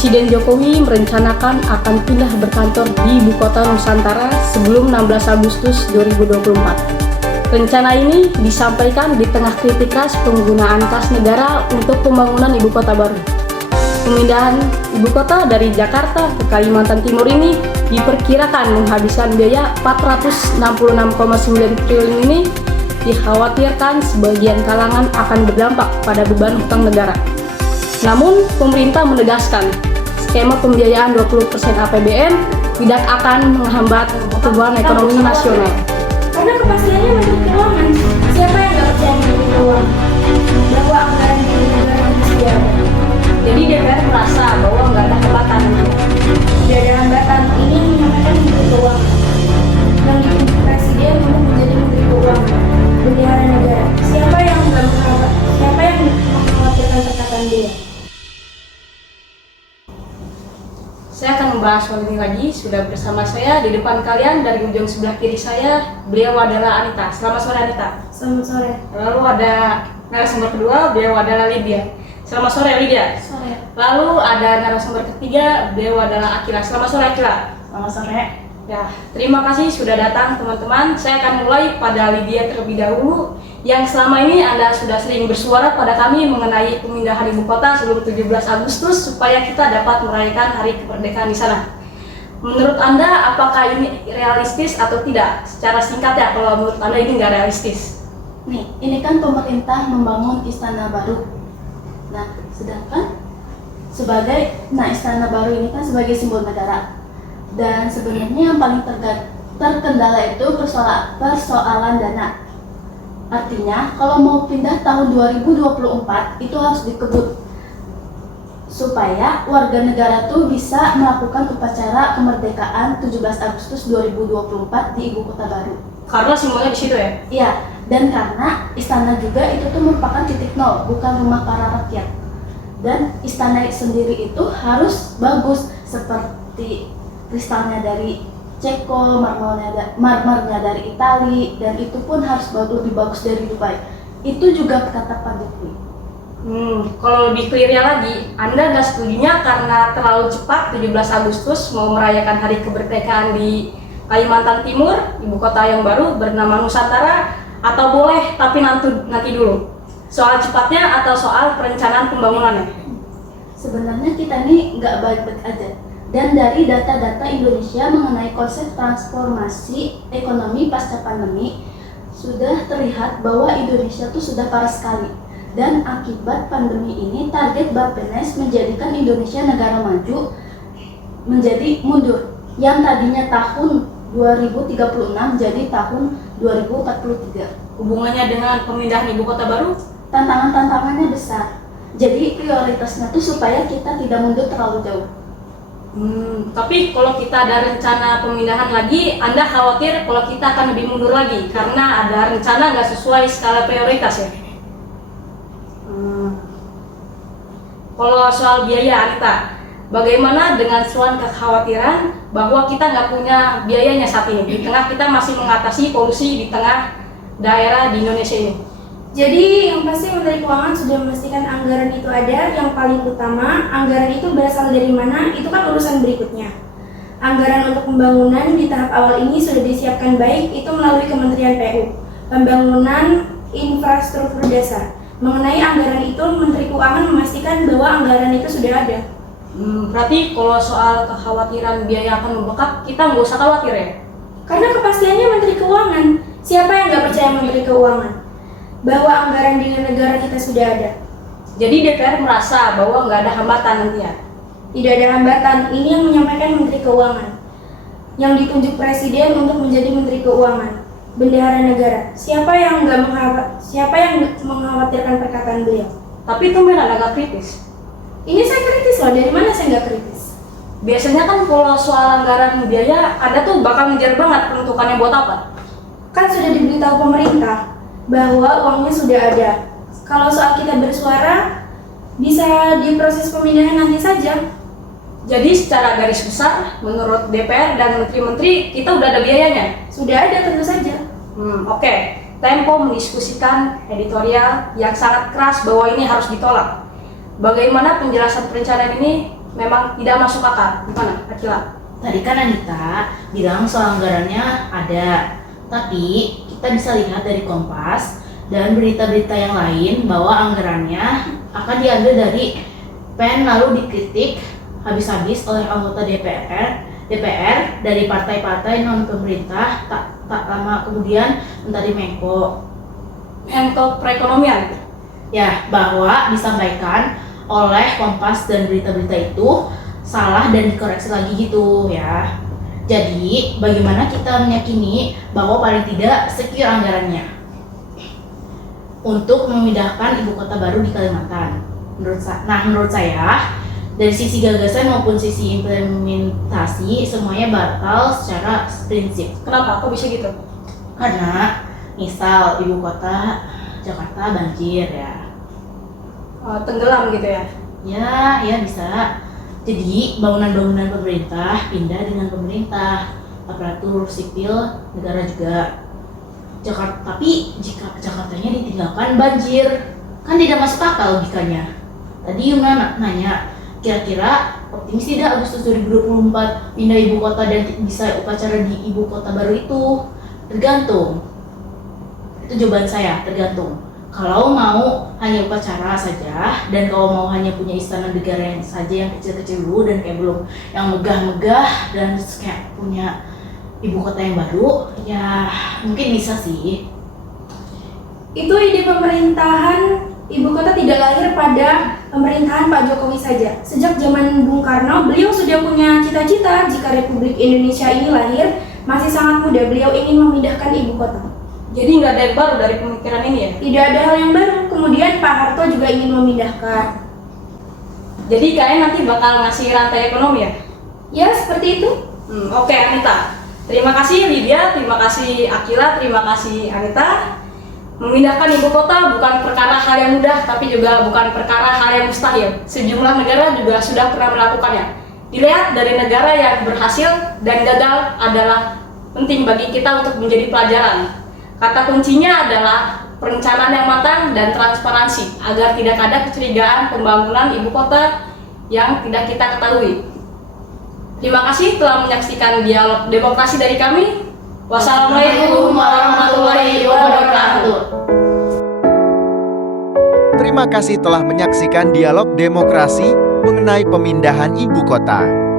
Presiden Jokowi merencanakan akan pindah berkantor di Ibu Kota Nusantara sebelum 16 Agustus 2024. Rencana ini disampaikan di tengah kritik keras penggunaan kas negara untuk pembangunan ibu kota baru. Pemindahan ibu kota dari Jakarta ke Kalimantan Timur ini diperkirakan menghabiskan biaya 466,9 triliun ini dikhawatirkan sebagian kalangan akan berdampak pada beban hutang negara. Namun, pemerintah menegaskan skema pembiayaan 20% APBN tidak akan menghambat pertumbuhan ekonomi nasional. Karena kepastiannya Menteri Keuangan, siapa yang nggak percaya Menteri Keuangan bahwa anggaran di negara itu sudah ada. Jadi DPR merasa bahwa nggak ada hambatan. Tidak ada hambatan. Ini menyampaikan Menteri Keuangan yang ditunjuk Presiden untuk menjadi Menteri Keuangan, bendahara negara. Siapa yang mengkhawatirkan perkataan dia? Saya akan membahas soal ini lagi. Sudah bersama saya di depan kalian dari ujung sebelah kiri saya, beliau adalah Anita. Selamat sore Anita. Selamat sore. Lalu ada narasumber kedua, beliau adalah Lydia. Selamat sore Lydia. Sore. Lalu ada narasumber ketiga, beliau adalah Akila. Selamat sore Akila. Selamat sore. Ya, terima kasih sudah datang teman-teman. Saya akan mulai pada Lydia terlebih dahulu, yang selama ini Anda sudah sering bersuara pada kami mengenai pemindahan ibu kota sebelum 17 Agustus supaya kita dapat merayakan hari kemerdekaan di sana. Menurut Anda, apakah ini realistis atau tidak? Secara singkat ya, kalau menurut Anda ini nggak realistis. Nih, ini kan pemerintah membangun istana baru. Nah, sedangkan istana baru ini kan sebagai simbol negara. Dan sebenarnya yang paling terkendala itu persoalan dana. Artinya, kalau mau pindah tahun 2024 itu harus dikebut supaya warga negara tuh bisa melakukan upacara kemerdekaan 17 Agustus 2024 di ibu kota baru. Karena simbolnya di situ ya? Iya, dan karena istana juga itu tuh merupakan titik nol, bukan rumah para rakyat. Dan istana sendiri itu harus bagus seperti kristalnya dari Ceko, marmernya dari Itali, dan itu pun harus lebih bagus dari Dubai. Itu juga kata Pak Jokowi. Kalau lebih clear-nya lagi, Anda nggak setujunya karena terlalu cepat 17 Agustus mau merayakan hari kemerdekaan di Kalimantan Timur, ibu kota yang baru bernama Nusantara, atau boleh tapi nanti dulu? Soal cepatnya atau soal perencanaan pembangunannya? Sebenarnya kita ini nggak baik-baik aja. Dan dari data-data Indonesia mengenai konsep transformasi ekonomi pasca pandemi, sudah terlihat bahwa Indonesia itu sudah parah sekali. Dan akibat pandemi ini, target Bappenas menjadikan Indonesia negara maju menjadi mundur. Yang tadinya tahun 2036 jadi tahun 2043. Hubungannya dengan pemindahan ibu kota baru? Tantangannya besar. Jadi prioritasnya tuh supaya kita tidak mundur terlalu jauh. Tapi kalau kita ada rencana pemindahan lagi, Anda khawatir kalau kita akan lebih mundur lagi karena ada rencana nggak sesuai skala prioritas ya? Kalau soal biaya Anita, bagaimana dengan soal kekhawatiran bahwa kita nggak punya biayanya saat ini, di tengah kita masih mengatasi polusi di tengah daerah di Indonesia ini? Jadi yang pasti Menteri Keuangan sudah memastikan anggaran itu ada. Yang paling utama, anggaran itu berasal dari mana, itu kan urusan berikutnya. Anggaran untuk pembangunan di tahap awal ini sudah disiapkan baik, itu melalui Kementerian PU, Pembangunan Infrastruktur Dasar. Mengenai anggaran itu, Menteri Keuangan memastikan bahwa anggaran itu sudah ada. Berarti kalau soal kekhawatiran biaya akan membengkak, kita nggak usah khawatir ya? Karena kepastiannya Menteri Keuangan. Siapa yang nggak percaya Menteri Keuangan bahwa anggaran di negara kita sudah ada? Jadi DPR merasa bahwa nggak ada hambatan nantinya? Tidak ada hambatan. Ini yang menyampaikan Menteri Keuangan yang ditunjuk Presiden untuk menjadi Menteri Keuangan, bendahara negara. Siapa yang mengkhawatirkan perkataan beliau? Tapi itu memang agak kritis. Ini saya kritis loh. Dari mana saya nggak kritis? Biasanya kan kalau soal anggaran biaya, Anda tuh bakal ngejar banget peruntukannya buat apa? Kan sudah diberitahu pemerintah bahwa uangnya sudah ada. Kalau soal kita bersuara, bisa di proses pemindahan nanti saja. Jadi secara garis besar, menurut DPR dan menteri-menteri, kita udah ada biayanya? Sudah ada tentu saja. Oke. Tempo mendiskusikan editorial yang sangat keras bahwa ini harus ditolak. Bagaimana penjelasan perencanaan ini memang tidak masuk akal. Gimana, Akila? Tadi kan Anita bilang soal anggarannya ada, tapi kita bisa lihat dari Kompas dan berita-berita yang lain bahwa anggarannya akan diambil dari PEN lalu dikritik habis-habis oleh anggota DPR dari partai-partai non pemerintah tak lama kemudian menteri Menko Perekonomian. ya bahwa disampaikan oleh Kompas dan berita-berita itu salah dan dikoreksi lagi gitu ya. Jadi bagaimana kita meyakini bahwa paling tidak secure anggarannya untuk memindahkan ibu kota baru di Kalimantan? Menurut saya dari sisi gagasan maupun sisi implementasi semuanya batal secara prinsip. Kenapa? Kok bisa gitu? Karena misal ibu kota Jakarta banjir ya. Tenggelam gitu ya? Ya bisa. Jadi bangunan-bangunan pemerintah pindah dengan pemerintah, aparatur sipil negara juga. Tapi jika Jakartanya ditinggalkan banjir, kan tidak masuk akal logikanya. Tadi Yuna nanya, kira-kira optimis tidak Agustus 2024 pindah ibu kota dan bisa upacara di ibu kota baru itu? Tergantung. Itu jawaban saya, tergantung. Kalau mau hanya upacara saja dan kalau mau hanya punya istana negara yang saja yang kecil-kecil dulu dan kayak belum yang megah-megah dan kayak punya ibu kota yang baru, ya mungkin bisa sih. Itu ide pemerintahan ibu kota tidak lahir pada pemerintahan Pak Jokowi saja. Sejak zaman Bung Karno, beliau sudah punya cita-cita jika Republik Indonesia ini lahir, masih sangat muda beliau ingin memindahkan ibu kota. Jadi nggak ada yang baru dari pemikiran ini ya? Tidak ada hal yang baru. Kemudian Pak Harto juga ingin memindahkan. Jadi kalian nanti bakal ngasih rantai ekonomi ya? Ya, seperti itu. Oke, Anita. Terima kasih Lydia, terima kasih Akila, terima kasih Anita. Memindahkan ibu kota bukan perkara hal yang mudah, tapi juga bukan perkara hal yang mustahil. Sejumlah negara juga sudah pernah melakukannya. Dilihat dari negara yang berhasil dan gagal adalah penting bagi kita untuk menjadi pelajaran. Kata kuncinya adalah perencanaan yang matang dan transparansi agar tidak ada kecurigaan pembangunan ibu kota yang tidak kita ketahui. Terima kasih telah menyaksikan dialog demokrasi dari kami. Wassalamualaikum warahmatullahi wabarakatuh. Terima kasih telah menyaksikan dialog demokrasi mengenai pemindahan ibu kota.